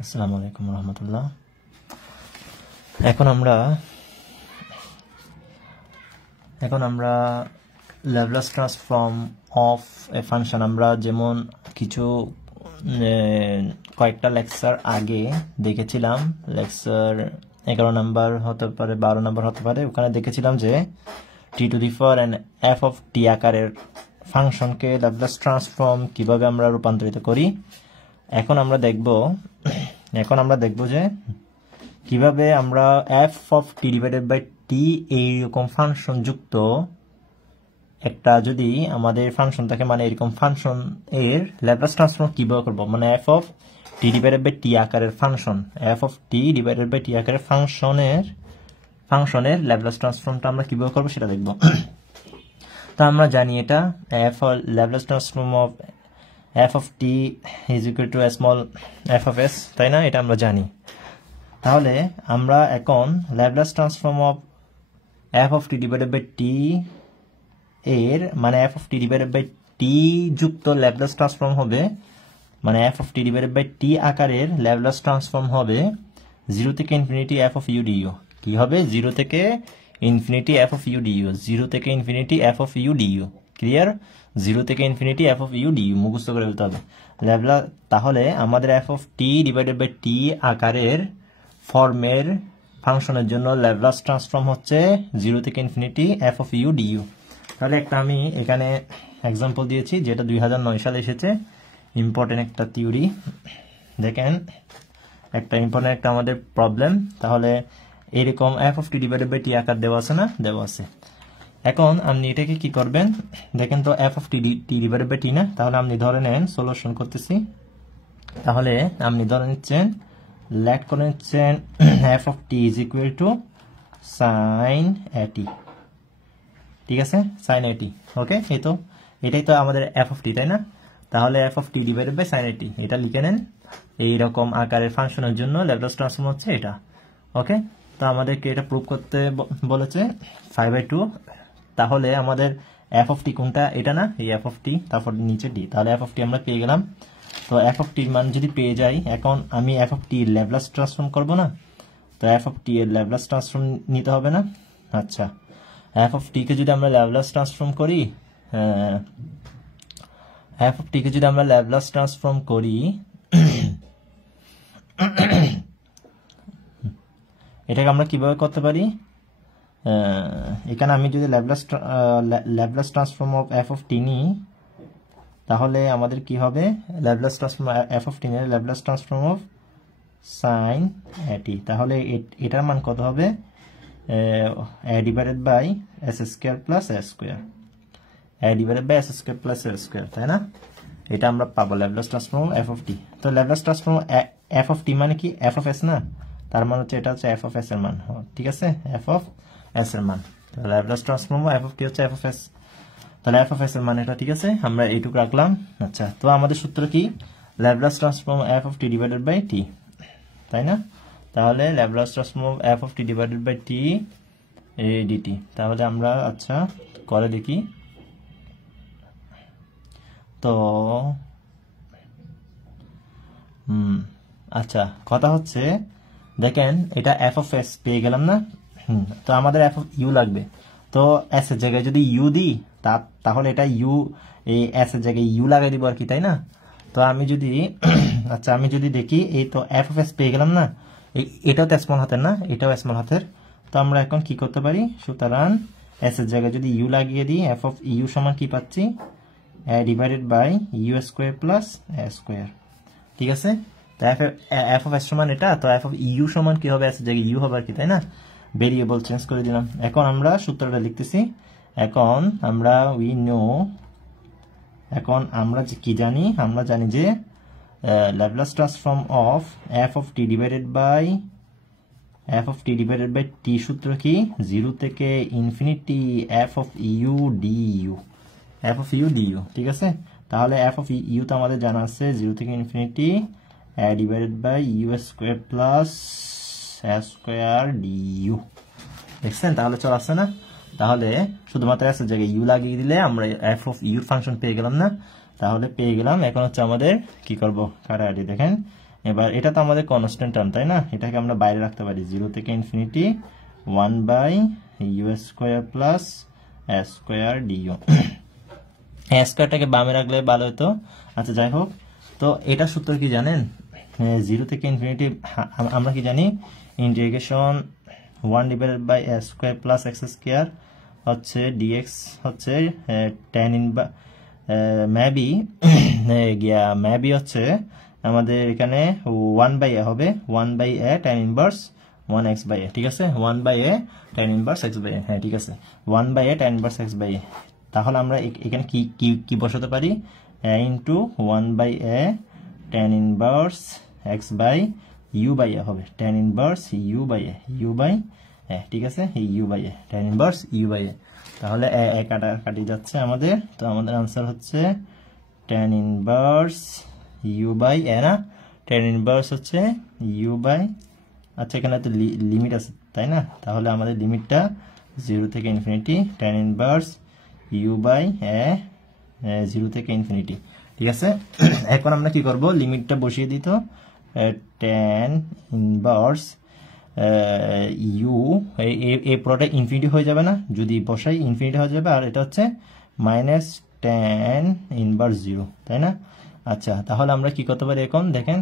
আসসালামু আলাইকুম রহমতুল্লাহ। এখন আমরা Laplace transform of A function আমরা যেমন কিছু কয়েকটা লেকচার আগে দেখেছিলাম, লেকচার 11 নম্বর হতে পারে, 12 নম্বর হতে পারে। ওখানে দেখেছিলাম যে t to the power n f of t আকারের ফাংশনকে ল্যাপ্লাস ট্রান্সফর্ম কিভাবে আমরা রূপান্তরিত করি। এখন আমরা দেখব যে কিভাবে আমরা f of T divided by t এইরকম ফাংশন যুক্ত একটা যদি আমাদের ফাংশন থাকে, মানে এরকম ফাংশন এর ল্যাপ্লাস ট্রান্সফর্ম কিভাবে করব, মানে f of T divided by t আকারের function, f of T divided by t আকারের ফাংশনের ল্যাপ্লাস ট্রান্সফর্মটা আমরা কিভাবে করব সেটা দেখব। তো আমরা জানি এটা f Laplace transform of f of T is equal to small f of s, তাই না? এটা আমরা জানি। তাহলে আমরা এখন Laplace transform of f of T divided by t এর মানে f of T divided by t যুক্ত ল্যাপ্লাস ট্রান্সফর্ম হবে, মানে f of T divided by t আকারের ল্যাপ্লাস ট্রান্সফর্ম হবে 0 থেকে infinity f of u du. কি হবে? 0 থেকে infinity f of u du, 0 থেকে infinity f of u du. Clear? 0 থেকে infinity f of u du মুখস্থ করে ফেলতে হবে ল্যাপ্লাস। তাহলে আমাদের f of T divided by t আকারের ফর্মের ফাংশনের জন্য ল্যাপ্লাস ট্রান্সফর্ম হচ্ছে 0 থেকে infinity f of u du. তাহলে একটা আমি এখানে এক্সাম্পল দিয়েছি যেটা 2009 সালে এসেছে, ইম্পর্টেন্ট একটা থিওরি। দেখেন, একটা ইম্পর্টেন্ট একটা আমাদের প্রবলেম। তাহলে এরকম f of T divided by t আকার দেওয়া আছে না? দেওয়া আছে। এখন আপনি এটাকে কি করবেন দেখেন তো, f of T divided by t না? তাহলে আপনি ধরে নেন, সলিউশন করতেছি। তাহলে আপনি ধরে নিচ্ছেন, লেট করে নিচ্ছেন F of T is equal to sine at. ঠিক আছে, সাইন এটি। ওকে, এটাই তো আমাদের এফ অফ টি, তাই না? তাহলে F of T divided by sine at এটা লিখে নেন। এইরকম আকারের ফাংশনের জন্য ল্যাপ্লাস ট্রান্সফর্ম হচ্ছে এটা। ওকে, তো আমাদেরকে এটা প্রুভ করতে বলেছে 5/2। তাহলে আমাদের এফ অফ টি কোনটা? এটা না? এই এফ অফ টি, তারপর নিচে ডি। তাহলে এফ অফ টি আমরা পেয়ে গেলাম। তো এফ অফ টির মান যদি পেয়ে যাই, এখন আমি F of T Laplace transform করব না? তো এফ অফ টি এর ল্যাপ্লাস ট্রান্সফর্ম নিতে হবে না? আচ্ছা, এফ অফ টি কে যদি আমরা ল্যাপ্লাস ট্রান্সফর্ম করি, এফ অফ টি কে যদি আমরা ল্যাপ্লাস ট্রান্সফর্ম করি, এটাকে আমরা কিভাবে করতে পারি? এখানে আমি যদি Laplace transform of f of t নিই, তাহলে আমাদের কি হবে? Laplace transform f of t এর ল্যাপ্লাস ট্রান্সফর্ম অফ সাইন এটি। তাহলে এটার মান কত হবে? a divided by s square plus a square, a divided by s square plus a square, তাই না? এটা আমরা পাবো ল্যাপ্লাস ট্রান্সফর্ম এফ অফ টি। তো ল্যাপ্লাস ট্রান্সফর্ম এফ অফ টি মানে কি? এফ অফ এস না? তার মানে হচ্ছে এটা হচ্ছে এফ অফ এস এর মান। ঠিক আছে, এফ অফ এস এর মান। ল্যাপ্লাস ট্রান্সফর্ম এফ অফ টি হচ্ছে এফ অফ এস। তাহলে এফ অফ এস এর মান এটা। ঠিক আছে, আমরা এইটুকু রাখলাম। আচ্ছা, তো আমাদের সূত্র কি? Laplace transform f of T divided by t, তাই না? তাহলে Laplace transform f of T divided by t dt. তাহলে আমরা আচ্ছা করে দেখি। তো আচ্ছা, কথা হচ্ছে দেখেন, এটা এফ অফ এস পেয়ে গেলাম না? তো আমাদের এফ অফ ইউ লাগবে। তো এস এর জায়গায় যদি ইউ দিই, তাহলে এটা ইউ, এই এস এর জায়গায় ইউ লাগাই দিব আর কি, তাই না? তো আমি যদি আচ্ছা আমি যদি দেখি, এই তো এফ অফ এস পেয়ে গেলাম না? এটাও তো স্মল হাতের না? এটাও স্মল হাতের। তো আমরা এখন কি করতে পারি? সুতরাং এস এর জায়গায় যদি ইউ লাগিয়ে দিই, এফ অফ ইউ সমান কি পাচ্ছি? Divided by U square plus A square. ঠিক আছে, তো এফ অফ এস সমান এটা। তো এফ অফ ইউ সমান কি হবে? এস এর জায়গায় ইউ হবে আর কি, তাই না? ভেরিয়েবল চেঞ্জ করে দিলাম। এখন আমরা সূত্রটা লিখতেছি। এখন আমরা এখন আমরা কি জানি? আমরা জানি যে Laplace transform of f of T divided by t সূত্র কি? 0 থেকে infinity f of u du, f of u du. ঠিক আছে, তাহলে এফ অফ ইউ তো আমাদের জানা আছে 0 থেকে infinity divided by U square plus A square DU. দেখছেন? তাহলে চলে আসছে না? তাহলে শুধুমাত্র এস এর জায়গায় ইউ লাগিয়ে দিলে আমরা এফ অফ ইউর ফাংশন পেয়ে গেলাম না? তাহলে পেয়ে গেলাম। এখন হচ্ছে আমাদের কি করব, কাটাকাটি দেখেন। এবার এটা তো আমাদের কনস্ট্যান্ট টার্ম, তাই না? এটাকে আমরা বাইরে রাখতে পারি, 0 থেকে infinity 1/u square plus a square du। a স্কয়ারটাকে বামে রাখলে ভালো হতো। আচ্ছা যাই হোক, তো এটা সূত্র কি জানেন? 0 থেকে ইনফিনিটি আমরা কি জানি, integration 1/a square plus x square হচ্ছে dx হচ্ছে tan ইনভার্স ম্যাবি হচ্ছে আমাদের এখানে 1/a হবে, 1/a tan ইনভার্স 1x/a, ঠিক আছে? 1/a tan ইনভার্স x/a, হ্যাঁ ঠিক আছে, 1/a tan ইনভার্স x/a। তাহলে আমরা এখানে কি কি কি বসাতে পারি, a into 1/a tan inverse x/u/a হবে, tan ইনভার্স u/a, ঠিক আছে, u/a tan ইনভার্স u/a। তাহলে a কাটাকাটি যাচ্ছে আমাদের, তো আমাদের आंसर হচ্ছে tan ইনভার্স u/a না, tan ইনভার্স হচ্ছে u/, আচ্ছা এখানে তো লিমিট আছে তাই না? তাহলে আমাদের লিমিটটা 0 থেকে ইনফিনিটি tan ইনভার্স u/a 0 থেকে ইনফিনিটি, ঠিক আছে? এখন আমরা কি করব, লিমিটটা বসিয়ে দিই। তো tan ইনভার্স u এই পুরোটা ইনফিনিটি হয়ে যাবে না, যদি বসাই ইনফিনিটি হয়ে যাবে, আর এটা হচ্ছে মাইনাস tan ইনভার্স 0, তাই না? আচ্ছা তাহলে আমরা কি করতে পারি এখন দেখেন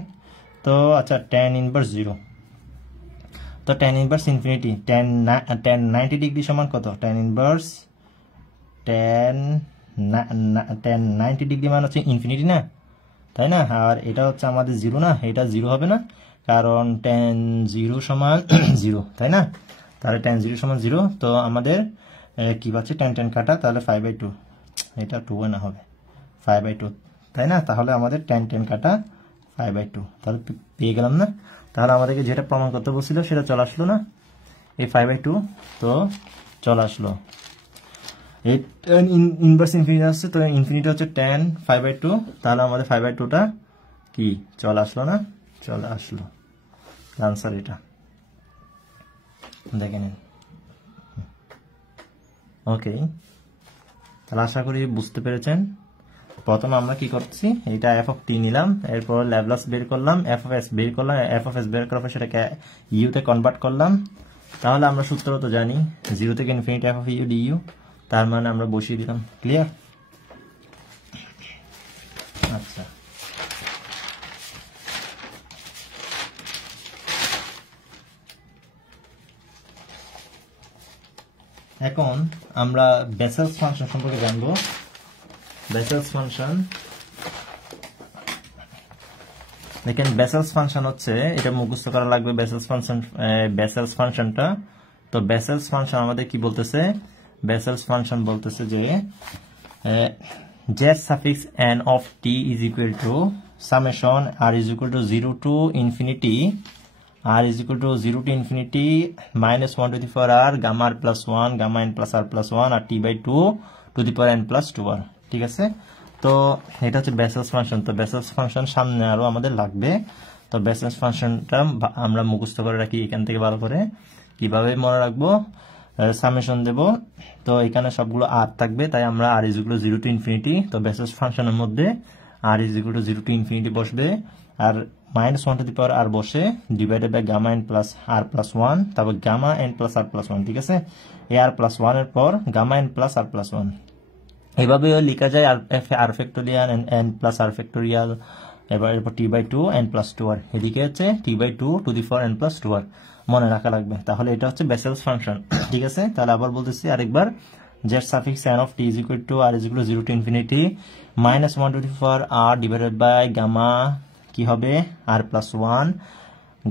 তো। আচ্ছা tan ইনভার্স 0, তো tan inverse infinity tan 90 degree সমান কত, tan ইনভার্স tan 90 ডিগ্রি মানে হচ্ছে ইনফিনিটি না, তাই না? আর এটা হচ্ছে আমাদের 0 না, এটা 0 হবে না, কারণ tan 0 সমান 0, তাই না? তাহলে tan 0 সমান 0, তো আমাদের কি পাচ্ছি, tan কাটা, তাহলে 5/2, এটা 2 না হবে 5/2, তাই না? তাহলে আমাদের tan কাটা 5/2, তাহলে পেয়ে গেলাম না? তাহলে আমাদেরকে যেটা প্রমাণ করতে বলছিল সেটা চলে আসলো না, এই 5/2 তো চলে আসলো। এই ইনভার্স ইনফিনিটি আসছে, তো ইনফিনিটি হচ্ছে tan 5/2, তাহলে আমাদের 5/2টা কি চলে আসলো না, চলে আসলো। आंसर এটা দেখে নিন। ওকে, তাহলে আশা করি বুঝতে পেরেছেন। প্রথম আমরা কি করছি, এটা f of t নিলাম, এরপর ল্যাপ্লাস বের করলাম, f of s বের করলাম, f of s বের করার পর সেটাকে u তে কনভার্ট করলাম। তাহলে আমরা সূত্র তো জানি, 0 থেকে infinity f of u du, তার মানে আমরা বসিয়ে দিলাম। ক্লিয়ার? আচ্ছা এখন আমরা বেসেলস ফাংশন সম্পর্কে জানবো। বেসেলস ফাংশন, দেখেন বেসেলস ফাংশন হচ্ছে, এটা মুখস্থ করা লাগবে বেসেলস ফাংশনটা। তো বেসেলস ফাংশন আমাদের কি বলতেছে, বেসেলস ফাংশন বলতেছে যে z suffix n of t is equal to summation r is equal to 0 to infinity r is equal to 0 to infinity minus 1 to the power r gamma r plus 1 gamma n plus r plus 1 R t/2 to the power n plus 2r, ঠিক আছে? তো এটা হচ্ছে বেসেলস function. তো বেসেলস function সামনে আরো আমাদের লাগবে। তো বেসেলস ফাংশনটা আমরা মুখস্থ করে রাখি এখান থেকে ভালো করে। কিভাবে মনে রাখবো, সামেশন দেব, তো এখানে সবগুলো r থাকবে, তাই আমরা r is equal to 0 to infinity, তো বেসেলস ফাংশনের মধ্যে r is equal to 0 to infinity বসবে, আর minus 1 to the power r বসে divided by gamma n plus r plus 1, তারপর gamma n plus r plus 1, ঠিক আছে? এই r প্লাস 1 এর পর gamma n plus r plus 1, এভাবেও লেখা যায় r factorial n plus r factorial, এরপর t/2 n প্লাস 2r, এদিকে হচ্ছে t/2 to the power n plus 2r, মনে রাখা লাগবে। তাহলে এটা হচ্ছে বেসেলস ফাংশন, ঠিক আছে? তাহলে আবার বলতেছি আরেকবার, z suffix n of t is equal to r is equal to 0 to infinity minus 1 to the power r divided by gamma কি হবে r plus 1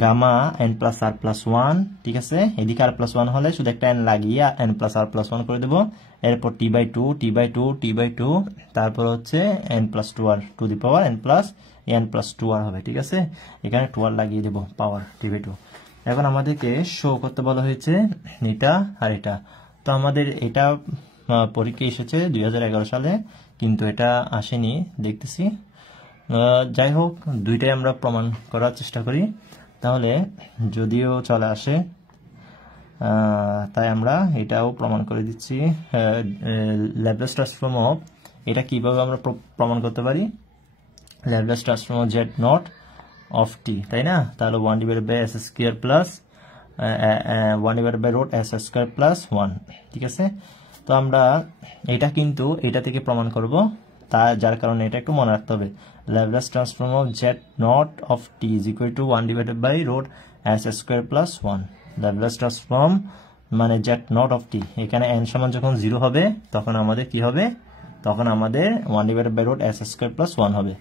gamma n plus r plus 1, ঠিক আছে? এদিকে r প্লাস 1 হলে শুধু একটা n লাগিয়ে n plus r plus 1 করে দেব, এরপর t/2 তারপর হচ্ছে n plus 2r two the power n plus 2r হবে, ঠিক আছে? এখানে 2r লাগিয়ে দেব পাওয়ার t/2। এখন আমাদেরকে শো করতে বলা হয়েছে এটা আর এটা। তো আমাদের এটা পরীক্ষা এসেছে 2011 সালে, কিন্তু এটা আসেনি দেখতেছি। যাই হোক, দুইটাই আমরা প্রমাণ করার চেষ্টা করি, তাহলে যদিও চলে আসে তাই আমরা এটাও প্রমাণ করে দিচ্ছি। ল্যাপ্লাস ট্রান্সফর্ম অফ এটা কিভাবে আমরা প্রমাণ করতে পারি? Laplace transform of Z naught of t, তাই না? তাহলে 1 divided by s square plus 1 divided by root S square plus 1, ঠিক আছে? তো আমরা এটা কিন্তু এটা থেকে প্রমাণ করব, যার কারণে এটা একটু মনে রাখতে হবে। Laplace transform of Z naught of T is equal to 1 divided by root S square plus 1। Laplace transform মানে জেড নট অফ টি, এখানে n সমান যখন 0 হবে তখন আমাদের কি হবে? তখন আমাদের 1 divided by root S square plus 1 হবে।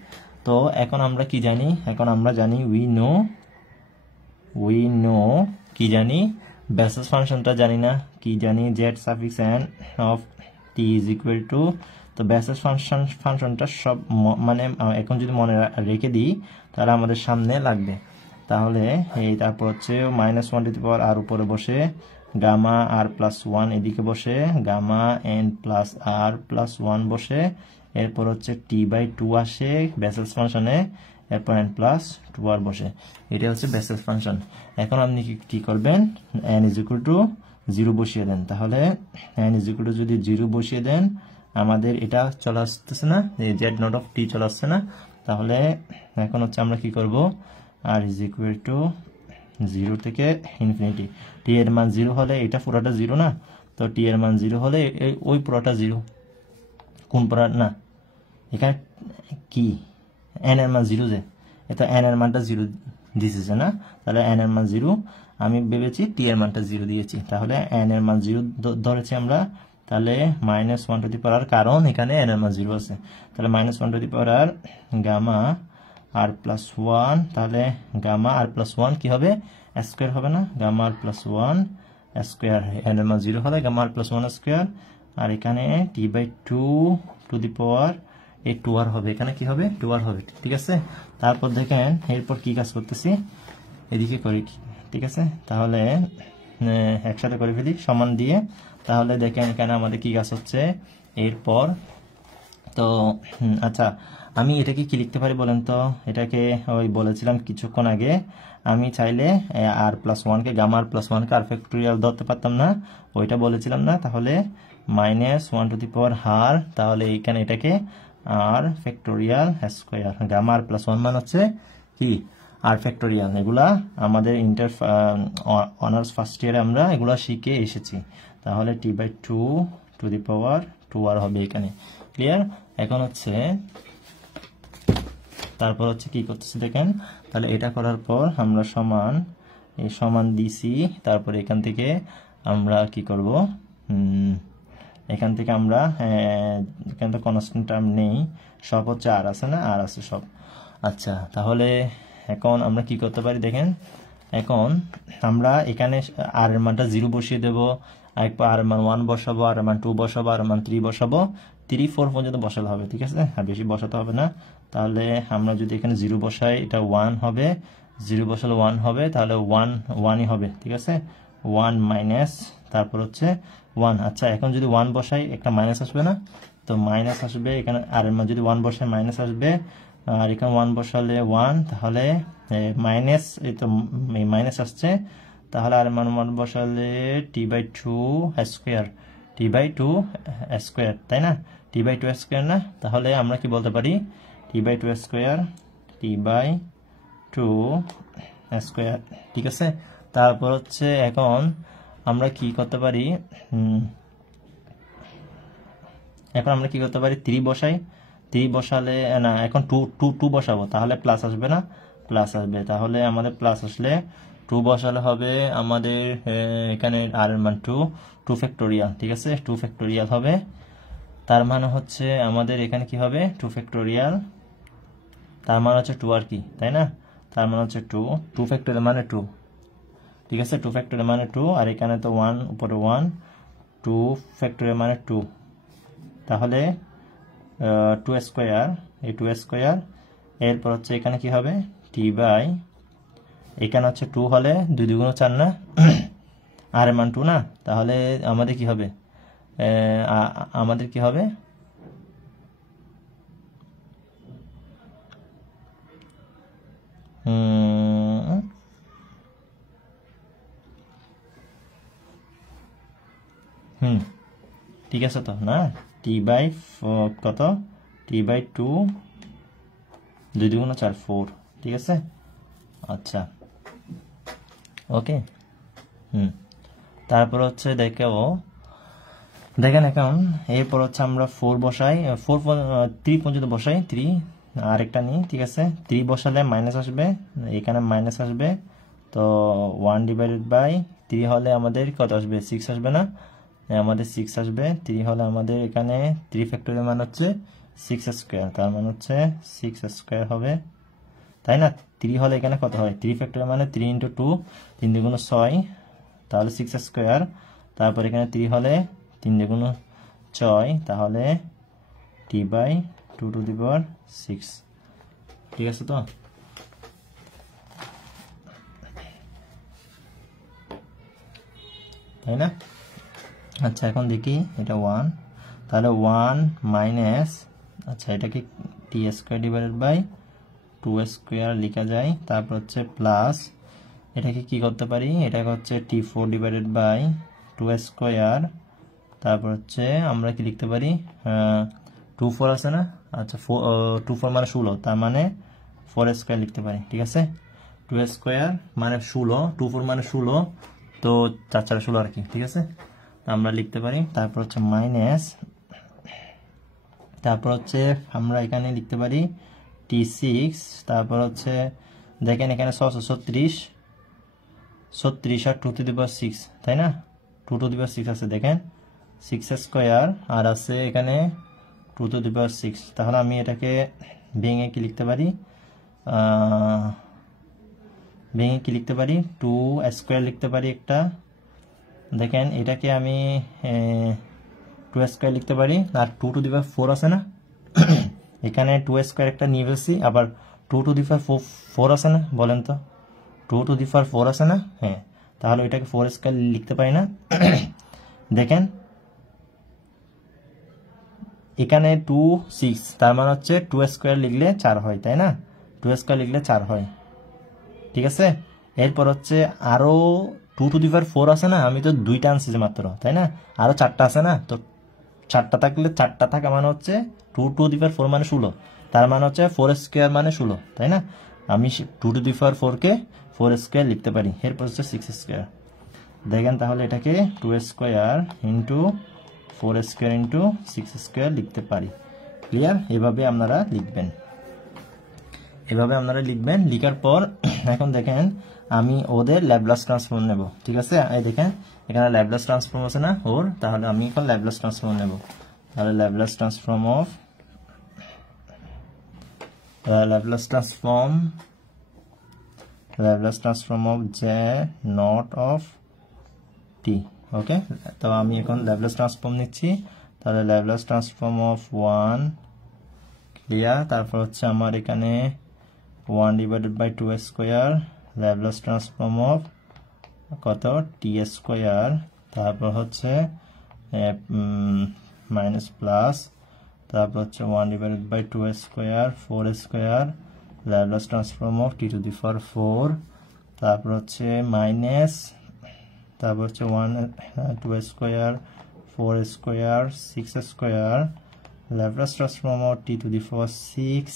তো এখন আমরা কি জানি? এখন আমরা জানি উই নো কি জানি? বেসেস ফাংশনটা জানি না, কি জানি? Z suffix n of T is equal two, তো বেসেস ফাংশনটা সব মানে এখন যদি মনে রেখে দিই তাহলে আমাদের সামনে লাগবে। তাহলে এই তারপর হচ্ছে -1 টু দি পাওয়ার আর উপরে বসে, গামা আর প্লাস 1 এদিকে বসে, গামা এন প্লাস আর প্লাস 1 বসে, এরপর হচ্ছে t/2 আসে বেসেস ফাংশনে, এরপর n প্লাস 2 আর বসে। এটা হচ্ছে বেসেস ফাংশন। এখন আপনি কি করবেন? n ইজ ইকুয়াল টু 0 বসিয়ে দেন। তাহলে n ইজ ইকুয়াল টু যদি 0 বসিয়ে দেন, আমাদের এটা চলে আসতেছে না, জেড নট অফ টি চলে আসছে না। তাহলে এখন হচ্ছে আমরা কি করব? আর ইজ ইকুয়াল টু 0 থেকে ইনফিনিটি। টি এর মান 0 হলে এটা পুরোটা 0 না, তো টি এর মান 0 হলে ওই পুরোটা 0। কোন পুরো না? এখানে কি n এর মান 0, যে এটা n এর মানটা 0 দিয়েছে না, তাহলে n এর মান 0, আমি ভেবেছি টি এর মানটা 0 দিয়েছি, তাহলে n এর মান 0 ধরেছি আমরা। তাহলে -1 টু দি পাওয়ার, কারণ এখানে n এর মান 0 আছে, তাহলে -1 to the power gamma R plus 1, তাহলে গামা আর প্লাস 1 কি হবে? স্কয়ার হবে না? Gamma R plus 1 square, n এর মান 0 হলে গামা আর প্লাস 1 স্কয়ার, আর এখানে t/2 টু দি পাওয়ার এই 2 আর হবে, এখানে কি হবে? 2 আর হবে, ঠিক আছে? তারপর দেখেন এরপর কি কাজ করতেছি, এদিকে করি, ঠিক আছে? তাহলে একসাথে করে ফেলি সমান দিয়ে। তাহলে দেখেন এখানে আমাদের কি কাজ হচ্ছে এরপর। তো আচ্ছা, আমি এটাকে কি লিখতে পারি বলেন তো? এটাকে ওই বলেছিলাম কিছুক্ষণ আগে, আমি চাইলে আর প্লাস 1 কে গামা আর প্লাস 1 কে আর ফ্যাক্টোরিয়াল ধরতে পারতাম না, ওইটা বলেছিলাম না? তাহলে -1 টু দি পাওয়ার হার, তাহলে এইখানে এটাকে r factorial square, gamma R plus 1 মান হচ্ছে কি? R factorial. এগুলা আমাদের অনার্স ফার্স্ট ইয়ারে আমরা এগুলা শিখে এসেছি। তাহলে t/2 টু দি পাওয়ার 2 আর হবে এখানে, ক্লিয়ার? এখন হচ্ছে তারপর হচ্ছে কি করতেছি দেখেন, তাহলে এটা করার পর আমরা সমান, এই সমান দিছি, তারপর এখান থেকে আমরা কি করব? এখান থেকে আমরা এখানে তো কনস্ট্যান্ট টার্ম নেই, সব হচ্ছে আর আছে না, আর আছে সব। আচ্ছা, তাহলে এখন আমরা কি করতে পারি দেখেন, এখন আমরা এখানে আর এর মানটা 0 বসিয়ে দেব, একবার আর এর মান 1 বসাবো, আর এর মান 2 বসাবো, আর এর মান 3 বসাবো, 3 4 পর্যন্ত বসাতে হবে, ঠিক আছে? আর বেশি বসাতে হবে না। তাহলে আমরা যদি এখানে 0 বসাই, এটা 1 হবে, 0 বসালে 1 হবে, তাহলে 1ই হবে, ঠিক আছে? 1 মাইনাস, তারপর হচ্ছে 1। আচ্ছা, এখন যদি 1 বসাই একটা মাইনাস আসবে না, তো মাইনাস আসবে এখানে, আর এর মান যদি 1 বসাই মাইনাস আসবে, আর এখানে 1 বসালে 1, তাহলে মাইনাস, এই তো মাইনাস আসছে, তাহলে আর মান 1 বসালে t/2 স্কয়ার, t/2 স্কয়ার, তাই না? t/2 স্কয়ার না? তাহলে আমরা কি বলতে পারি? t/2 স্কয়ার, t/2 স্কয়ার, ঠিক আছে? তারপর হচ্ছে এখন আমরা কি করতে পারি? এখন আমরা কি করতে পারি? 3 বসাই, 3 বসালে না, এখন 2 বসাবো, তাহলে প্লাস আসবে না? প্লাস আসবে, তাহলে আমাদের প্লাস আসলে 2 বসালে হবে আমাদের এখানে আর এর মান 2 ফ্যাক্টোরিয়াল, ঠিক আছে? 2 ফ্যাক্টোরিয়াল হবে, তার মানে হচ্ছে আমাদের এখানে কি হবে? 2 ফ্যাক্টোরিয়াল, তার মানে হচ্ছে 2 আর কি, তাই না? তার মানে হচ্ছে 2 ফ্যাক্টোরিয়াল মানে 2, ঠিক আছে? 2 ফ্যাক্টোরিয়াল মানে 2, আর এখানে তো 1 উপরে 1, 2 ফ্যাক্টোরিয়াল মানে 2, তাহলে 2 স্কয়ার, এই 2 স্কয়ার, এরপর হচ্ছে এখানে কি হবে? এখানে হচ্ছে 2 হলে 2 2 4 না, আর এর মান 2 না, তাহলে আমাদের কি হবে? আমাদের কি হবে? ঠিক আছে তো না, টি বাই কত, টি বাই 2 2 2 4 4, ঠিক আছে। আচ্ছা ওকে। তারপর হচ্ছে দেখেন এখন এরপর হচ্ছে আমরা 4 বসাই, 3 পর্যন্ত বসাই, 3 আরেকটা নিই, ঠিক আছে। 3 বসালে মাইনাস আসবে, এখানে মাইনাস আসবে, তো 1 ডিভাইডেড বাই 3 হলে আমাদের কত আসবে, 6 আসবে না, আমাদের 6 আসবে। 3 হলে আমাদের এখানে 3 ফ্যাক্টরিয়াল মান হচ্ছে 6 স্কোয়ার, তার মানে হচ্ছে 6 স্কোয়ার হবে, তাই না। 3 হলে এখানে কত হয়, 3 ফ্যাক্টরিয়াল মানে 3 ইন্টু 2, 3 দুগুণ 6, তাহলে 6 স্কোয়ার। তারপর এখানে 3 হলে 3 দুগুণ 6, তাহলে টি বাই 2 টু দি পাওয়ার 6, ঠিক আছে তো। তাই না। আচ্ছা এখন দেখি এটা 1, তাহলে 1 মাইনাস, আচ্ছা এটাকে টি স্কোয়ার ডিভাইডেড বাই 2 স্কোয়ার লেখা যায়। তারপর হচ্ছে প্লাস, এটাকে কি করতে পারি, এটাকে হচ্ছে t4 ডিভাইডেড বাই 2 স্কোয়ার। তারপর হচ্ছে আমরা কি লিখতে পারি, 2 4 আছে না, আচ্ছা 2 4 মানে 16, তার মানে 4 স্কোয়ার লিখতে পারি, ঠিক আছে। 2 স্কোয়ার মানে 16, 2 4 মানে 16, তো 4 4 16 আর কি, ঠিক আছে, আমরা লিখতে পারি। তারপর হচ্ছে মাইনাস, তারপর হচ্ছে আমরা এখানে লিখতে পারি t6, তারপর হচ্ছে দেখেন এখানে 36 আর 2 টু দি পাওয়ার 6, তাই না, 2 টু দি পাওয়ার 6 আছে, দেখেন 6 স্কোয়ার আর আছে এখানে 2 টু দি পাওয়ার 6, তাহলে আমি এটাকে ভেঙে কি লিখতে পারি, 2 স্কোয়ার লিখতে পারি একটা, দেখেন এটাকে আমি 2 স্কোয়ার লিখতে পারি, আর 2 টু দি পাওয়ার 4 আছে না, এখানে 2 স্কোয়ার একটা নিয়ে ফেলছি, আবার 2 টু দি পাওয়ার 4 আছে না, বলেন তো 2 টু দি পাওয়ার 4 আছে না, হ্যাঁ, তাহলে এটাকে 4 স্কোয়ার লিখতে পারি না। দেখেন এখানে 2 6, তার মানে হচ্ছে 2 স্কোয়ার লিখলে 4 হয়, তাই না, 2 স্কোয়ার লিখলে 4 হয়, ঠিক আছে। এরপর হচ্ছে আরো 2 টু দি পাওয়ার 4 আছে না, আমি তো 2টা আনছি মাত্র, তাই না, আরো 4টা আছে না, তো 4টা থাকলে 4টা থাকা মানে হচ্ছে 2 টু দি পাওয়ার 4 মানে 16, তার মানে হচ্ছে 4 স্কোয়ার মানে 16, তাই না, আমি 2 two the power 4 K 4 square লিখতে পারি। এরপর হচ্ছে 6 স্কোয়ার, দেখেন তাহলে এটাকে 2 square into 4 square into 6 square লিখতে পারি। ক্লিয়ার, এভাবে আপনারা লিখবেন, লিখার পর এখন দেখেন আমি ওদের ল্যাপ্লাস ট্রান্সফর্ম নেব, ঠিক আছে। এই দেখেন এখানে ল্যাপ্লাস ট্রান্সফর্ম আছে না ওর, তাহলে আমি এখন ল্যাপ্লাস ট্রান্সফর্ম নেব, তাহলে Laplace transform of J naught of t, okay. তো আমি এখন ল্যাপ্লাস ট্রান্সফর্ম নিচ্ছি, তাহলে ল্যাপ্লাস ট্রান্সফর্ম অফ 1, ক্লিয়ার। তারপর হচ্ছে আমার এখানে 1 divided by 2 square, Laplace transform of কত, টি স্কোয়ার, তারপর হচ্ছে মাইনাস প্লাস, তারপর হচ্ছে 1 divided by 2 square 4 square, Laplace transform of t to the power 4, তারপর হচ্ছে মাইনাস, তারপর হচ্ছে 2 square 4 square 6 square, Laplace transform of t to the power 6,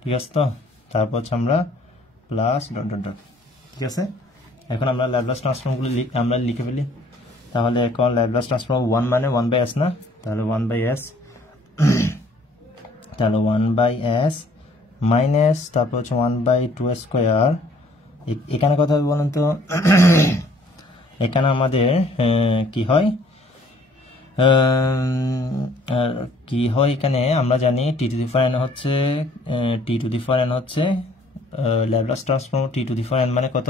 ঠিক আছে তো। তারপর হচ্ছে আমরা প্লাস ডট ডট ডট, ঠিক আছে। এখন আমরা ল্যাপ্লাস ট্রান্সফর্মগুলো আমরা লিখে ফেলি, তাহলে এখন ল্যাপ্লাস ট্রান্সফর্ম 1 মানে 1/s না, তাহলে 1/s, তাহলে 1/s মাইনাস, তারপর হচ্ছে 1/2 স্কোয়ার, এখানে কথা হবে বলুন তো, এখানে আমাদের কি হয় এখানে আমরা জানি টি টু দি পাওয়ার n হচ্ছে Laplace transform T to the power n মানে কত,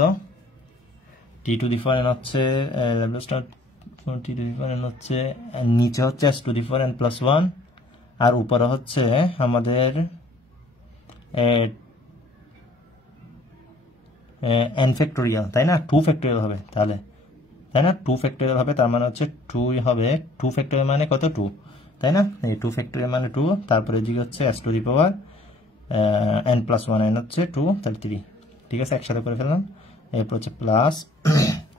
টি টু দি পাওয়ার n হচ্ছে Laplace transform T to the power n হচ্ছে নিচে হচ্ছে s two the power n plus 1, আর উপরে হচ্ছে আমাদের n ফ্যাক্টোরিয়াল, তাই না, 2 ফ্যাক্টোরিয়াল হবে, তাহলে তাই না 2 ফ্যাক্টোরিয়াল হবে, তার মানে হচ্ছে 2 হবে, 2 ফ্যাক্টোরিয়াল মানে কত 2, তাই না, এই 2 ফ্যাক্টোরিয়াল মানে 2, তারপরে এদিকে হচ্ছে s two the power n plus 1, n হচ্ছে 2, তাহলে 3, ঠিক আছে, একসাথে করে ফেললাম। এরপর হচ্ছে প্লাস,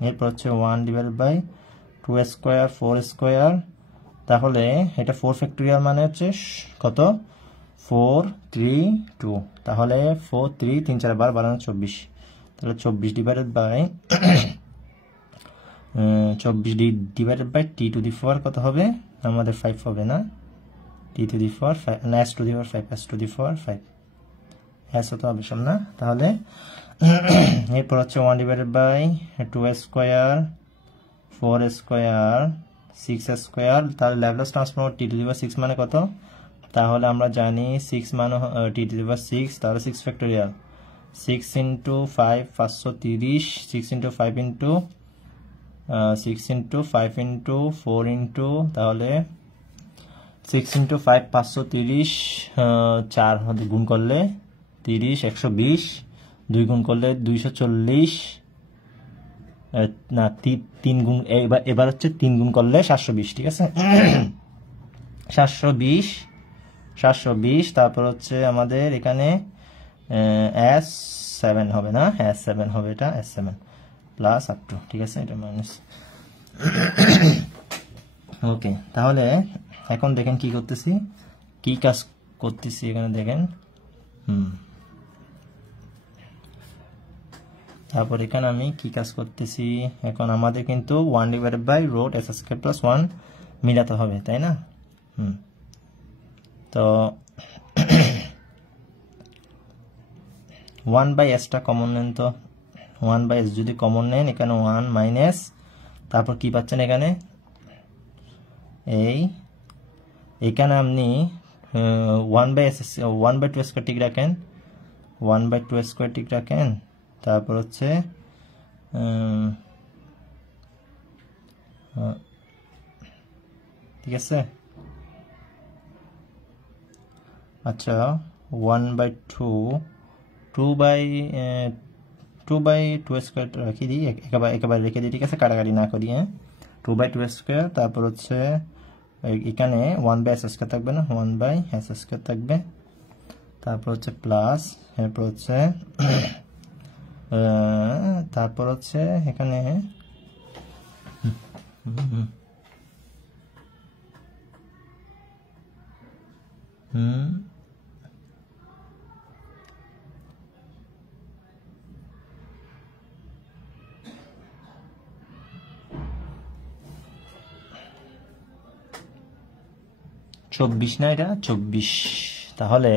এরপর হচ্ছে 1 ডিভাইডেড বাই 2 স্কোয়ার 4 স্কোয়ার, তাহলে এটা 4 ফ্যাক্টোরিয়াল মানে হচ্ছে কত 4 3 2 তাহলে 4 3 3 4 বার 12 24 তাহলে 24 divided by 24 divided by t to the power কত হবে আমাদের 5 হবে না t টু দি পাওয়ার 5 না s two the power 5 s two the power 5 s তো হবে সব না তাহলে এরপর হচ্ছে 1 divided by 2 square 4 square 6 square তাহলে Laplace transform t to the power 6 মানে কত তাহলে আমরা জানি 6 মানে t টু দি পাওয়ার 6 তাহলে 6 factorial 6 into 5 530 6 into 5 into 6 into 5 into 4 into তাহলে 6 into 5 530 4 গুণ করলে 30 120 2 গুণ করলে 240 না 3 গুণ এবার হচ্ছে 3 গুণ করলে 720 ঠিক আছে 720 তারপর হচ্ছে আমাদের এখানে S7 হবে না S7 হবে এটা S7 প্লাস আপ টু ঠিক আছে এটা মাইনাস ওকে তাহলে এখন দেখেন কি করতেছি কি কাজ করতেছি এখানে দেখেন তারপর এখানে আমি কি কাজ করতেছি এখন আমাদের কিন্তু 1 divided by root s square plus 1 মিলাতে হবে তাই না তো 1 বাই s টা কমন নেন তো 1 বাই s যদি কমন নেন এখানে 1 মাইনাস তারপর কি পাচ্ছেন এখানে এই এখানে আপনি 1 বাই s 1 বাই 2 স্কয়ার ঠিক রাখেন 1 বাই 2 স্কয়ার ঠিক রাখেন তারপর হচ্ছে ঠিক আছে আচ্ছা 1 বাই 2 বাই 2 স্কয়ার রেখে দিই একেবারে রেখে দিই ঠিক আছে কাটাকাটি না করি 2 বাই 2 স্কয়ার তারপর হচ্ছে এখানে 1 বাই s স্কয়ার থাকবে না 1 বাই s স্কয়ার থাকবে তারপর হচ্ছে প্লাস এরপর হচ্ছে এখানে চব্বিশ না এটা 24 তাহলে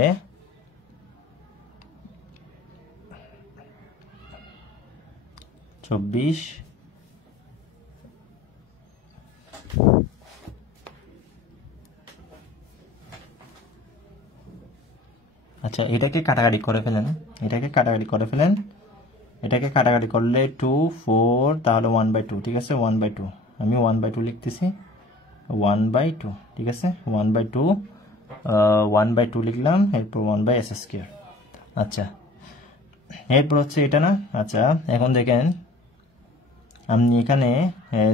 আচ্ছা এটাকে কাটাকাটি করে ফেলেন এটাকে কাটাকাটি করলে 2 4 তাহলে 1 বাই 2 ঠিক আছে 1 বাই 2 আমি 1 বাই 2 লিখতেছি 1 বাই 2 ঠিক আছে 1 বাই 2 1 বাই 2 লিখলাম এরপর 1 বাই s স্কয়ার আচ্ছা এরপর হচ্ছে এটা না আচ্ছা এখন দেখেন আপনি এখানে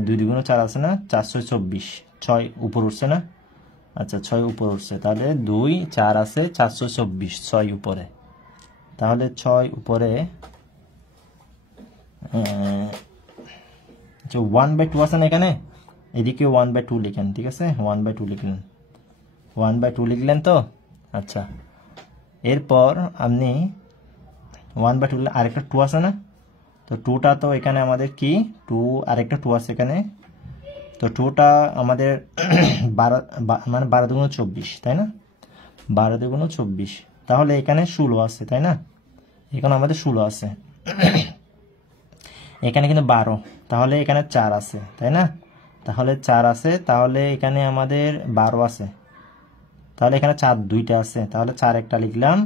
2 দ্বিগুণ 4 আছে না 424 6 উপর উঠছে না আচ্ছা 6 উপর উঠছে তাহলে 2 4 আছে 424 6 উপরে তাহলে 6 উপরে 1 বাই 2 আছে না এখানে এদিকে 1 বাই 2 লিখেন ঠিক আছে 1 বাই 2 লিখলেন 1 বাই 2 লিখলেন তো আচ্ছা এরপর আপনি 1 বাই 2 আরেকটা 2 আছে না তো 2টা তো এখানে আমাদের কি 2 আরেকটা 2 আছে এখানে তো 2টা আমাদের 12 মানে 12 দুগুণ 24 তাই না 12 দুগুণ 24 তাহলে এখানে 16 আছে তাই না এখানে আমাদের 16 আছে এখানে কিন্তু 12 তাহলে এখানে 4 আছে তাই না তাহলে 4 আছে তাহলে এখানে আমাদের 12 আছে তাহলে এখানে 4 দুইটা আছে তাহলে 4 একটা লিখলাম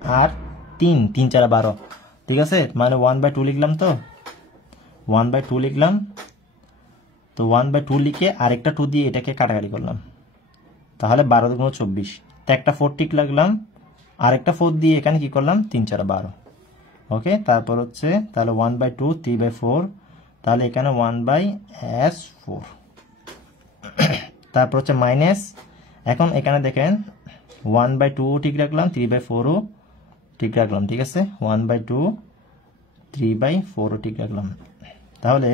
আর 3 3 4 12 ঠিক আছে মানে 1 বাই 2 লিখলাম তো 1 বাই 2 লিখলাম তো 1 বাই 2 লিখে আরেকটা 2 দিয়ে এটাকে কাটাকাটি করলাম তাহলে 12 দুগুণ 24 তো একটা 4 টিক লাগলাম আরেকটা 4 দিয়ে এখানে কি করলাম 3 4 12 ওকে তারপর হচ্ছে তাহলে 1 বাই 2 3 বাই 4 তাহলে এখানে 1 বাই s4 তারপর হচ্ছে মাইনাস এখন এখানে দেখেন 1 বাই 2 ঠিক রাখলাম 3 বাই 4 ও ঠিক রাখলাম ঠিক আছে 1 বাই 2 3 বাই 4 ও ঠিক রাখলাম তাহলে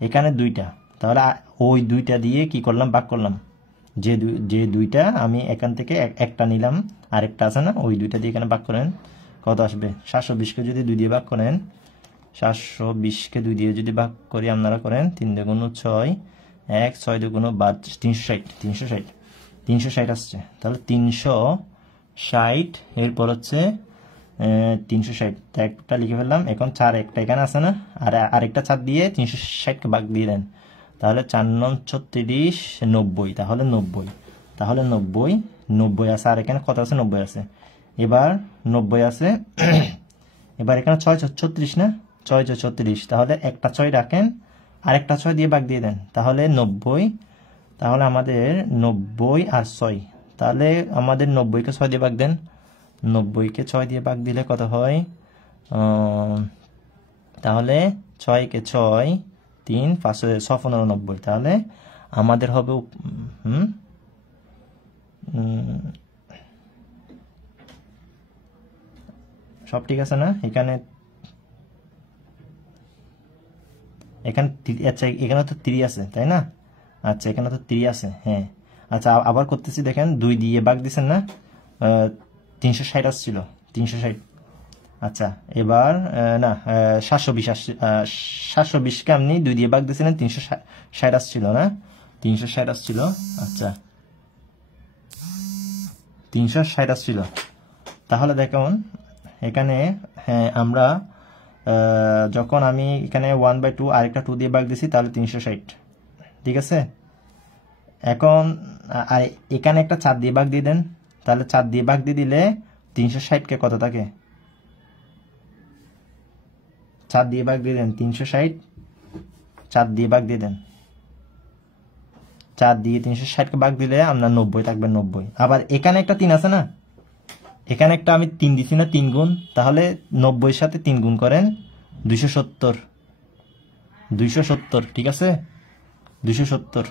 এখানে দুইটা তাহলে ওই দুইটা দিয়ে কি করলাম, ভাগ করলাম। যে দুইটা আমি এখান থেকে একটা নিলাম, আরেকটা আছে না, ওই দুইটা দিয়ে এখানে ভাগ করেন, কত আসবে? 720-কে যদি 2 দিয়ে ভাগ করেন, 720-কে 2 দিয়ে যদি ভাগ করি আপনারা করেন, 3 দুগুণ 6, 1 6 দুগুণ 12, 360 আসছে। তাহলে 360, এরপর হচ্ছে 360, একটা লিখে ফেললাম। এখন 4 একটা এখানে আছে না, আর আরেকটা 4 দিয়ে 360-কে ভাগ দিয়ে দেন, তাহলে 4 9 36, 90, তাহলে 90, তাহলে 90 আছে, আর এখানে কত আছে? 90 আছে। এবার 90 আছে, এবার এখানে 6 36 না, 6 36, তাহলে একটা 6 রাখেন, আরেকটা 6 দিয়ে ভাগ দিয়ে দেন, তাহলে 90, তাহলে আমাদের 90 আর 6, তাহলে আমাদের 90-কে 6 দিয়ে ভাগ দেন, 90-কে 6 দিয়ে ভাগ দিলে কত হয়? তাহলে 6-কে 6, 3 5 6 15 90, তাহলে আমাদের হবে সব ঠিক আছে না? এখানে আচ্ছা, এখানে তো 3 আছে, তাই না? আচ্ছা, এখানে তো 3 আছে, হ্যাঁ। আচ্ছা, আবার করতেছি, দেখেন 2 দিয়ে ভাগ দিচ্ছেন না, 360 আসছিল, 360। আচ্ছা, এবার না, 720 আসছে, 720-কে আপনি 2 দিয়ে ভাগ দিয়েছিলেন, 360 আসছিল না, 360 আসছিল। আচ্ছা, 360 আসছিল। তাহলে দেখুন এখানে, হ্যাঁ, আমরা যখন আমি এখানে 1/2 আরেকটা 2 দিয়ে ভাগ দিছি, তাহলে 360, ঠিক আছে। এখন আর এখানে একটা 4 দিয়ে ভাগ দিয়ে দেন, তাহলে 4 দিয়ে ভাগ দিয়ে দিলে 360-কে কত থাকে? 4 দিয়ে ভাগ দিয়ে দেন, 360, 4 দিয়ে ভাগ দিয়ে দেন, 4 দিয়ে 360-কে ভাগ দিলে আপনার 90 থাকবে, 90। আবার এখানে একটা 3 আছে না, এখানে একটা আমি 3 দিছি না, 3 গুণ, তাহলে 90-এর সাথে 3 গুণ করেন, 270, ঠিক আছে, 270,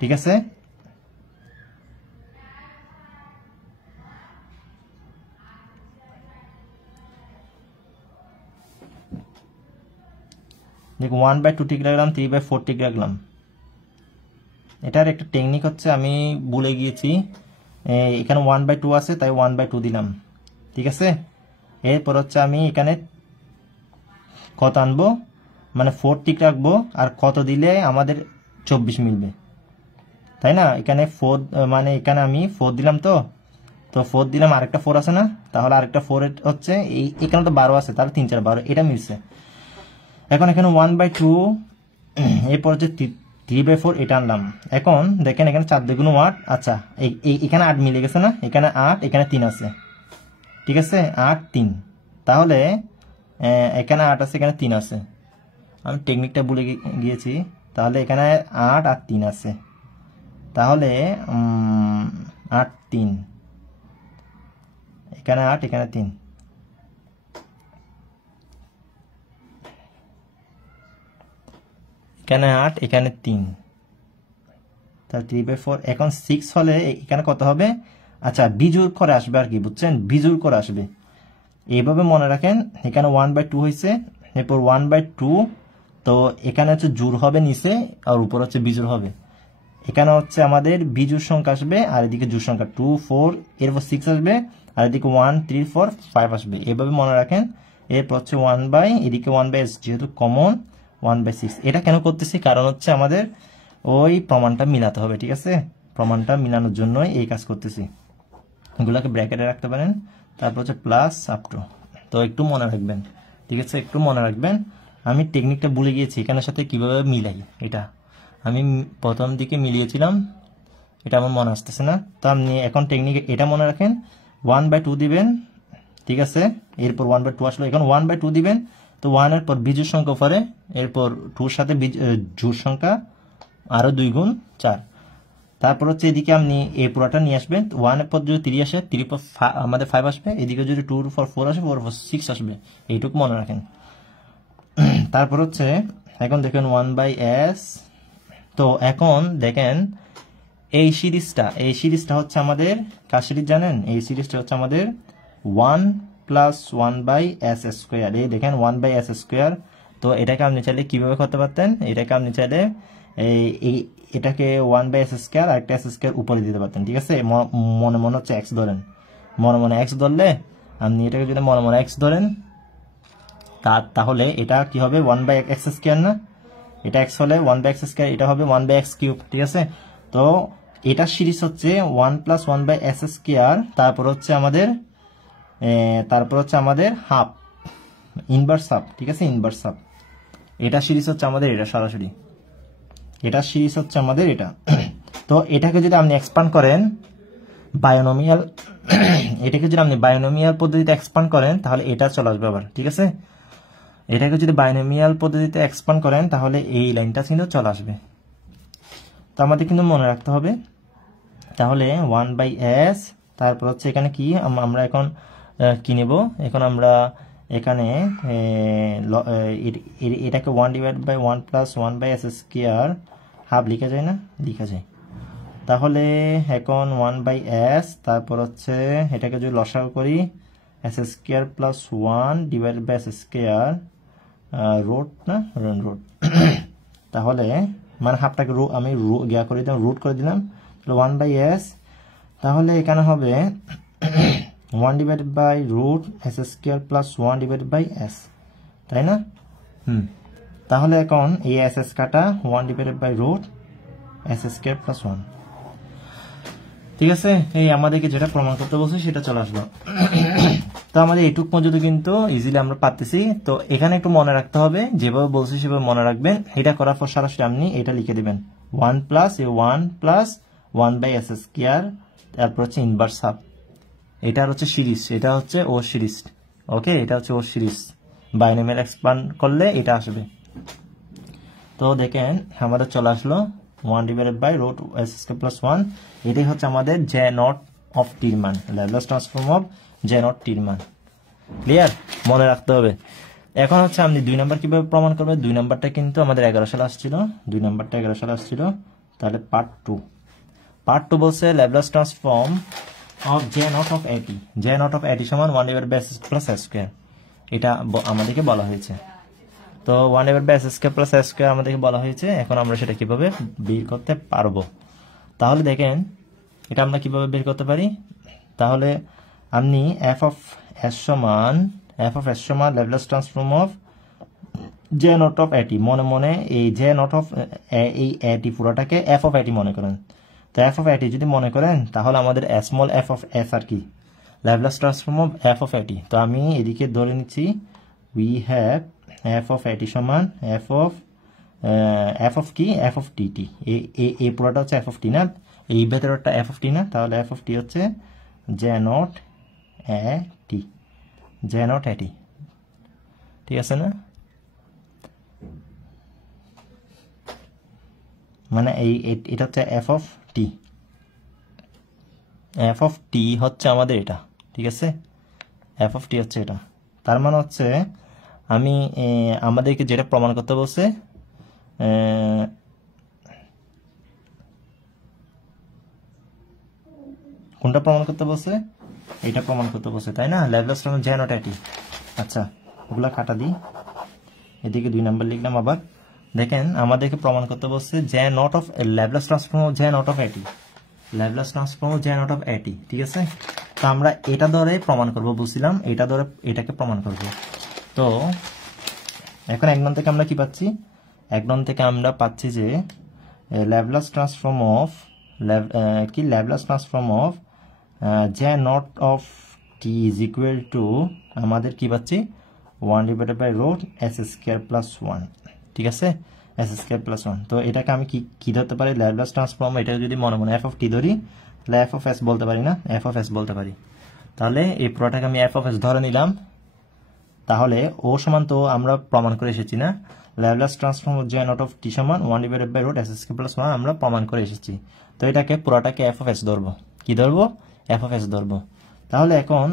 ঠিক আছে। দেখো 1/2 ঠিক রাখলাম, 3/4 ঠিক রাখলাম। এটার একটা টেকনিক হচ্ছে, আমি ভুলে গিয়েছি, এখানে 1/2 আছে, তাই 1/2 দিলাম, ঠিক আছে। এরপর হচ্ছে আমি এখানে কত আনবো, মানে 4 ঠিক রাখবো, আর কত দিলে আমাদের 24 মিলবে, তাই না? এখানে 4, মানে এখানে আমি 4 দিলাম, তো 4 দিলাম, আরেকটা 4 আছে না, তাহলে আরেকটা 4 হচ্ছে এখানে তো 12 আছে, তাহলে 3 4 12, এটা মিলছে। এখন এখানে 1/2, এরপর হচ্ছে 3/4, এটা আনলাম। এখন দেখেন এখানে 4 দুগুণ 8, আচ্ছা, এখানে 8 মিলে গেছে না, এখানে 8, এখানে 3 আছে, ঠিক আছে, 8 3, তাহলে এখানে 8 আছে, এখানে 3 আছে, আমি টেকনিকটা ভুলে গিয়েছি। তাহলে এখানে 8 আর 3 আছে, তাহলে 8 3, এখানে 8, এখানে 3, এখানে 8, এখানে 3, তাহলে 3/4। এখন 6 হলে এখানে কত হবে? আচ্ছা, বিজোড় করে আসবে আর কি, বুঝছেন, বিজোড় করে আসবে, এইভাবে মনে রাখেন। এখানে 1/2 হয়েছে, এরপর 1/2, তো এখানে হচ্ছে জোড় হবে নিচে, আর উপর হচ্ছে বিজোড় হবে। এখানে হচ্ছে আমাদের বিজোড় সংখ্যা আসবে, আর এদিকে জোড় সংখ্যা 2 4, এরপর 6 আসবে, আর এদিকে 1 3 4 5 আসবে, এভাবে মনে রাখেন। এরপর হচ্ছে 1/, এদিকে 1/s, যেহেতু কমন 1/6। এটা কেন করতেছি? কারণ হচ্ছে আমাদের ওই প্রমাণটা মিলাতে হবে, ঠিক আছে, প্রমাণটা মিলানোর জন্যই এই কাজ করতেছি। এগুলোকে ব্র্যাকেটে রাখতে পারেন, তারপর হচ্ছে প্লাস আপ টু। তো একটু মনে রাখবেন, ঠিক আছে, একটু মনে রাখবেন। আমি টেকনিকটা ভুলে গিয়েছি, এখানের সাথে কিভাবে মিলাই, এটা আমি প্রথম দিকে মিলিয়েছিলাম, এটা আমার মনে আসতেছে না। তো আপনি এখন টেকনিক এটা মনে রাখেন, 1/2 দিবেন, ঠিক আছে, এরপর 1/2 আসলো, এখন 1/2 দিবেন, তো 1 এর পর বিজোড় সংখ্যা পরে, এরপর 2 সাথে জোড় সংখ্যা, আরো 2 গুণ 4, তারপর হচ্ছে এদিকে আপনি এই পুরোটা নিয়ে আসবেন। 1 এর পর যদি 3 আসে, 3 পর আমাদের 5 আসবে, এদিকে যদি 2 এর পর 4 আসে, 4 এর পর 6 আসবে, এইটুকু মনে রাখেন। তারপর হচ্ছে এখন দেখেন 1/s, তো এখন দেখেন এই সিরিজটা হচ্ছে আমাদের কার সিরিজ জানেন? এই সিরিজটা হচ্ছে আমাদের 1 + 1/s²। এই দেখেন 1/s², তো তো এটাকে আপনি চাইলে কিভাবে করতে পারতেন, এটাকে আপনি চাইলে এই এটাকে 1/s² আর একটা s² উপরে দিতে পারতেন, ঠিক আছে। মনে মনে হচ্ছে x ধরেন, মনে মনে x ধরলে আপনি এটাকে যদি মনে মনে x ধরেন তাহলে এটা কি হবে 1/x², না এটা x হলে 1/x², এটা হবে 1/x³, ঠিক আছে। তো এটা সিরিজ হচ্ছে 1 + 1/s², তারপর হচ্ছে আমাদের হাফ, ইনভার্স হাফ, ঠিক আছে, ইনভার্স হাফ। এটা সিরিজ হচ্ছে আমাদের এটা, সরাসরি এটা সিরিজ হচ্ছে আমাদের এটা। তো এটাকে যদি আপনি এক্সপান্ড করেন বায়োনোমিয়াল, এটাকে যদি আপনি বায়োনোমিয়াল পদ্ধতিতে এক্সপান্ড করেন তাহলে এটা চলে আসবে আবার, ঠিক আছে। এটাকে যদি বায়োনোমিয়াল পদ্ধতিতে এক্সপান্ড করেন তাহলে এই লাইনটা কিন্তু চলে আসবে। তো আমাদের কিন্তু মনে রাখতে হবে, তাহলে 1/s, তারপর হচ্ছে এখানে কি আমরা এখন কি নেব, এখন আমরা এখানে এটাকে 1/1 + 1/s² হাফ লিখা যায় না, লিখা যায়। তাহলে এখন 1/s, তারপর হচ্ছে এটাকে যদি লসাগু করি s² + 1/s², রুট না রুট, তাহলে মানে হাফটাকে আমি করে দিলাম, রুট করে দিলাম, 1/s, তাহলে এখানে হবে 1/√s² + 1/s, তাই না? তাহলে এখন এই s কাটা 1/√s² + 1, ঠিক আছে। এই আমাদেরকে যেটা প্রমাণ করতে বলছে সেটা চলে আসলো। তো আমাদের এইটুক পর্যন্ত কিন্তু ইজিলি আমরা পারতেছি। তো এখানে একটু মনে রাখতে হবে, যেভাবে বলছি সেভাবে মনে রাখবেন। এটা করার পর সরাসরি আপনি এটা লিখে দিবেন 1 + 1/s², তারপর হচ্ছে ইনভার্স হাফ, এটা হচ্ছে সিরিজ, এটা হচ্ছে ও সিরিজ, ওকে, এটা হচ্ছে ও সিরিজ। বাইনোমিয়াল এক্সপান্ড করলে এটা আসবে। তো দেখেন আমাদের চলে আসলো 1/√s² + 1, এটাই হচ্ছে আমাদের J0 অফ টির মান, ল্যাপ্লাস ট্রান্সফর্ম অফ J0 টির মান। ক্লিয়ার, মনে রাখতে হবে। এখন হচ্ছে আপনি 2 নাম্বার কিভাবে প্রমাণ করবেন। 2 নাম্বারটা কিন্তু আমাদের 11 সালে আসছিল, 2 নাম্বারটা 11 সালে আসছিল। তাহলে পার্ট 2 বলছে Laplace transform of J0 of AT, J0 of AT সমান 1/s² + s², এটা আমাদেরকে বলা হয়েছে। তো 1/s² + s² আমাদেরকে বলা হয়েছে। এখন আমরা সেটা কিভাবে বের করতে পারবো, তাহলে দেখেন এটা আমরা কিভাবে বের করতে পারি। তাহলে আপনি f of s সমান Laplace transform of J0 of AT, মনে মনে এই J0 অফ এই AT পুরোটাকে f of AT মনে করেন। তো f of AT যদি মনে করেন তাহলে আমাদের স্মল f of s আর কি, Laplace transform of f of AT। তো আমি এদিকে ধরে নিচ্ছি we have f of AT সমান f of কি, f of tt, এই পুরোটা হচ্ছে f of t না, এই ভেতরটা f of t না, তাহলে f of t হচ্ছে J0 AT, J0 AT, ঠিক আছে না? মানে এটা হচ্ছে f of t, f of t হচ্ছে আমাদের এটা, ঠিক আছে, f of t হচ্ছে এটা। তার মানে হচ্ছে আমি আমাদেরকে যেটা প্রমাণ করতে বলছে, কোনটা প্রমাণ করতে বলছে, এটা প্রমাণ করতে বলছে, তাই না? Laplace transform J0 AT। আচ্ছা, ওগুলা কাটা দিই, এদিকে 2 নাম্বার লিখলাম। আবার দেখেন আমাদেরকে প্রমাণ করতে বলছে J0 of Laplace transform J0 of AT, Laplace transform J0 of AT, ঠিক আছে। তো আমরা এটা ধরে প্রমাণ করব, বুঝছিলাম, এটা ধরে এটাকে প্রমাণ করব। তো এখন 1 নং থেকে আমরা কি পাচ্ছি, 1 নং থেকে আমরা পাচ্ছি যে Laplace transform of J0 of t is equal two আমাদের কি পাচ্ছি 1/√s² + 1, ঠিক আছে, s² + 1। তো এটাকে আমি কি ধরতে পারি, ল্যাপ্লাস ট্রান্সফর্ম, এটা যদি মনে মনে f of t ধরি তাহলে f of s বলতে পারি না, f of s বলতে পারি। তাহলে এই পুরোটাকে আমি f of s ধরে নিলাম। তাহলে ও সমান তো আমরা প্রমাণ করে এসেছি না, Laplace transform of J0 of t সমান 1/√s² + 1 আমরা প্রমাণ করে এসেছি। তো এটাকে পুরোটাকে f of s ধরবো, কি ধরবো, f of s ধরবো। তাহলে এখন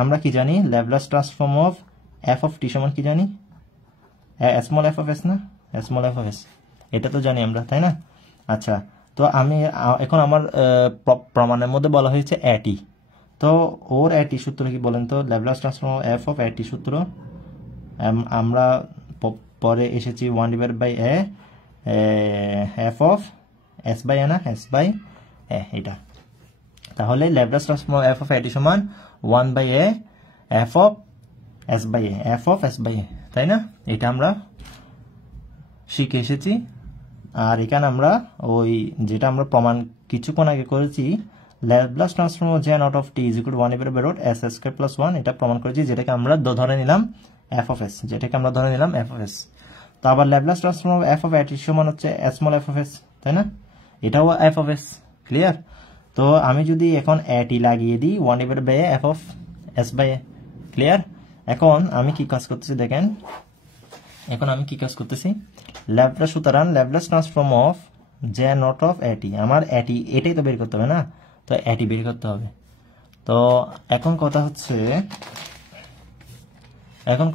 আমরা কি জানি, Laplace transform of f of t সমান কি জানি, স্মল f of s না, স্মল f of s, এটা তো জানি আমরা, তাই না? আচ্ছা, তো আমি এখন আমার প্রমাণের মধ্যে বলা হয়েছে AT, তো ওর AT সূত্র কি বলেন তো, Laplace transform f of AT সূত্র আমরা পরে এসেছি 1/a f of s by a না s by a এটা। তাহলে Laplace transform of f of a সমান 1/a f of s by a f of s by a, তাই না? এটা আমরা শিখে এসেছি। আর এখানে আমরা ওই যেটা আমরা প্রমাণ কিছুক্ষণ আগে করেছি, Laplace transform of j naught of t is equal to 1/√s² + 1, এটা প্রমাণ করেছি, যেটাকে আমরা ধরে নিলাম f of s, যেটাকে আমরা ধরে নিলাম f of s। তো আবার Laplace transform of f of a সমান হচ্ছে স্মল f of s, তাই না? এটাও f of s, ক্লিয়ার? তো আমি যদি এখন a t লাগিয়ে দিই 1/a f of s by a, clear? এখন আমি কি কাজ করতেছি দেখেন, এখন আমি কি কাজ করতেছি, ল্যাপ্লাস, সুতরাং Laplace transform of j naught of a t, আমার a t এটাই তো বের করতে হবে না, তো a t বের করতে হবে। তো এখন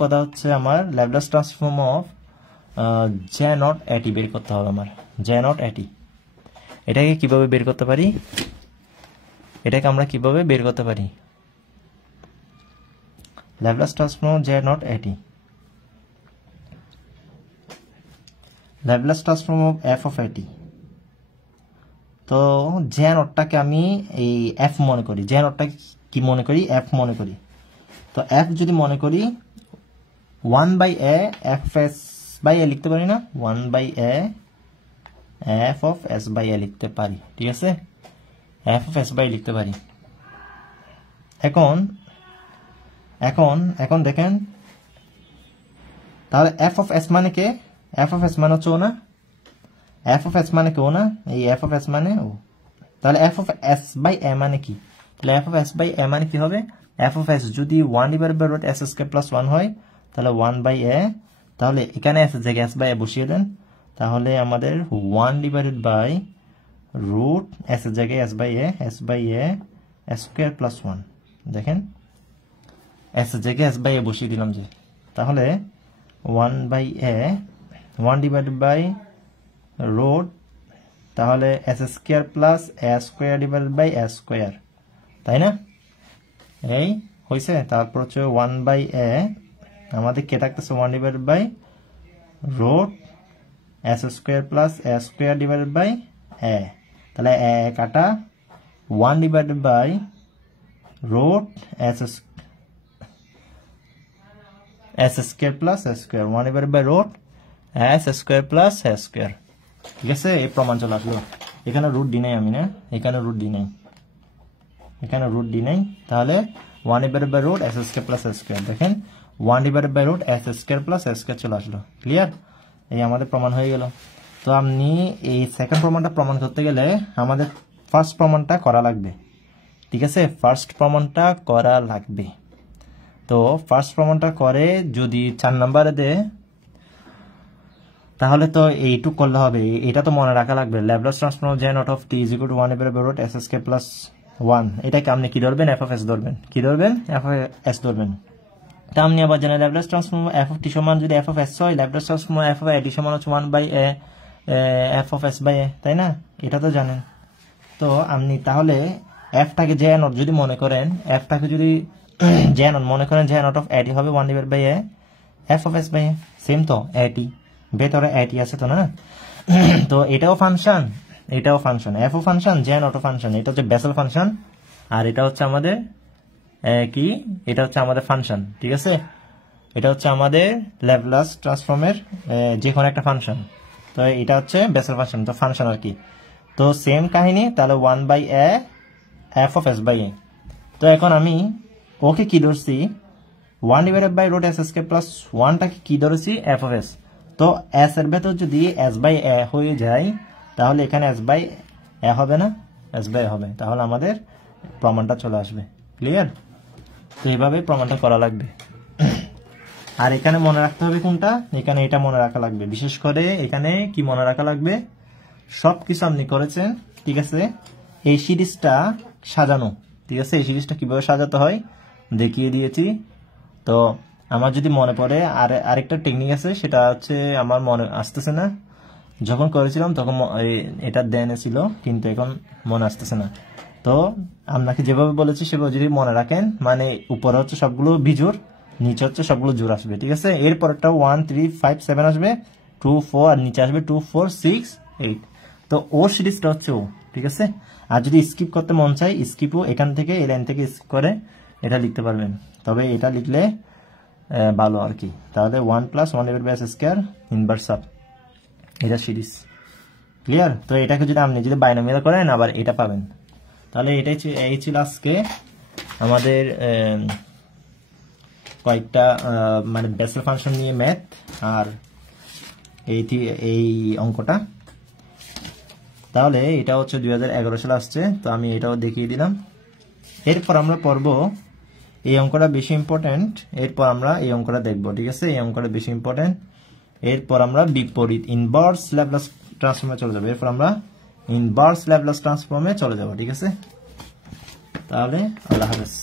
কথা হচ্ছে আমার Laplace transform of j naught a t বের করতে হবে আমার, j naught a t। এটাকে কিভাবে বের করতে পারি, এটাকে আমরা কিভাবে বের করতে পারি, Laplace transform of j naught a t, Laplace transform of f of a t। তো j naught-টাকে আমি এই f মনে করি, j naught-টাকে কি মনে করি, f মনে করি। তো f যদি মনে করি 1/a f s by a লিখতে পারি না, 1/a f of s by a লিখতে পারি, ঠিক আছে? f of s by লিখতে পারি। এখন দেখেন, তাহলে f of s মানে কে, f of s মানে হচ্ছে ও না, f of s মানে কে ও না, এই f of s মানে ও। তাহলে f of s by a মানে কি, তাহলে f of s by a মানে কি হবে, f of s যদি 1/√s² + 1 হয় তাহলে 1/a, তাহলে এখানে s এর জায়গায় s by a বসিয়ে দেন, তাহলে আমাদের 1/√s এর জায়গায় s by a s² + 1, দেখেন s এর জায়গায় s by a বসিয়ে দিলাম যে, তাহলে 1/a 1/√, তাহলে s² + a² তাই না? এই হয়েছে। তারপর হচ্ছে 1/a, আমাদের কে থাকতেছে 1/√s² + a²a, তাহলে a কাটা 1/√s² + a², 1/√s² + a², ঠিক আছে? এই প্রমাণ চলে আসলো। এখানে রুট ডি নাই আমি, না এখানে রুট ডি নাই, এখানে রুট ডি নাই, তাহলে 1/√s² + a², দেখেন 1/√s² + a² চলে আসলো, ক্লিয়ার? এই আমাদের প্রমাণ হয়ে গেল। তো আপনি এই সেকেন্ড প্রমাণটা প্রমাণ করতে গেলে আমাদের ফার্স্ট প্রমাণটা করা লাগবে, ঠিক আছে? ফার্স্ট প্রমাণটা করা লাগবে। তো ফার্স্ট প্রমাণটা করে যদি 4 নম্বরে দেয় তাহলে তো এইটুক করলে হবে, এটা তো মনে রাখা লাগবে, Laplace transform of j naught of t is equal to 1/√s² + 1, এটাকে আপনি কি ধরবেন, f of s ধরবেন, কি ধরবেন, f of s ধরবেন। তা আপনি আবার জানেন Laplace transform f of t সমান যদি f of s হয়, Laplace transform f of a t সমান হচ্ছে 1/a f of s by a, তাই না? এটা তো জানেন। তো আপনি তাহলে f-টাকে j naught যদি মনে করেন, f-টাকে যদি j naught মনে করেন, j naught of a t হবে 1/a f of s by a, same তো a t, ভেতরে a t আছে তো, না? তো এটাও ফাংশন, এটাও ফাংশন, f ও ফাংশন, j naught ও ফাংশন, এটা হচ্ছে বেসেল ফাংশন, আর এটা হচ্ছে আমাদের কি, এটা হচ্ছে আমাদের ফাংশন, ঠিক আছে? এটা হচ্ছে আমাদের ল্যাপ্লাস ট্রান্সফর্মের যে কোনো একটা ফাংশন। তো এটা হচ্ছে বেসেল ফাংশন, তো ফাংশন আর কি। তো সেম কাহিনী, তাহলে 1/a f of s by a। তো এখন আমি ওকে কি ধরছি, 1/√s² + 1টাকে কি ধরেছি, f of s। তো s এর ভেতর যদি s by a হয়ে যায় তাহলে এখানে s by a হবে না, s by a হবে, তাহলে আমাদের প্রমাণটা চলে আসবে, ক্লিয়ার? তো এইভাবে প্রমাণটা করা লাগবে। আর এখানে মনে রাখতে হবে কোনটা, এখানে এটা মনে রাখা লাগবে, বিশেষ করে এখানে কি মনে রাখা লাগবে, সবকিছু আপনি করেছেন, ঠিক আছে? এই সিরিজটা সাজানো, ঠিক আছে? এই সিরিজটা কিভাবে সাজাতে হয় দেখিয়ে দিয়েছি। তো আমার যদি মনে পড়ে, আর আরেকটা টেকনিক আছে, সেটা হচ্ছে আমার মনে আসতেছে না, যখন করেছিলাম তখন এটা দেনে ছিল, কিন্তু এখন মনে আসতেছে না। তো আপনাকে যেভাবে বলেছি সেভাবে যদি মনে রাখেন, মানে উপরে হচ্ছে সবগুলো বিজোড়, নিচে হচ্ছে সবগুলো জোড় আসবে, ঠিক আছে। এরপর একটা 1 3 5 7 আসবে, 2 4 আর নিচে আসবে 2 4 6 8। তো ও সিরিজটা হচ্ছে ও, ঠিক আছে। আর যদি স্কিপ করতে মন চাই, স্কিপও এখান থেকে এই লাইন থেকে স্কিপ করে এটা লিখতে পারবেন, তবে এটা লিখলে ভালো আর কি। তাহলে 1 + 1 / s² ইনভার্স অফ এটা সিরিজ, ক্লিয়ার। তো এটাকে যদি আপনি যদি বাইনোমিয়াল করেন আবার এটা পাবেন। তাহলে এটাই এই ছিল আজকে আমাদের কয়েকটা মানে বেসেল ফাংশন নিয়ে ম্যাথ, আর এই অঙ্কটা। তাহলে এটা হচ্ছে 2011 সালে আসছে, তো আমি এটাও দেখিয়ে দিলাম। এরপর আমরা পড়ব এই অঙ্কটা বেশি ইম্পর্টেন্ট, এরপর আমরা এই অঙ্কটা দেখব, ঠিক আছে। এই অঙ্কটা বেশি ইম্পর্টেন্ট। এরপর আমরা বিপরীত ইনভার্স ল্যাপ্লাস ট্রান্সফর্মে চলে যাবো। এরপর আমরা ইনভার্স ল্যাপ্লাস ট্রান্সফর্মে চলে যাব, ঠিক আছে। তাহলে আল্লাহ হাফেজ।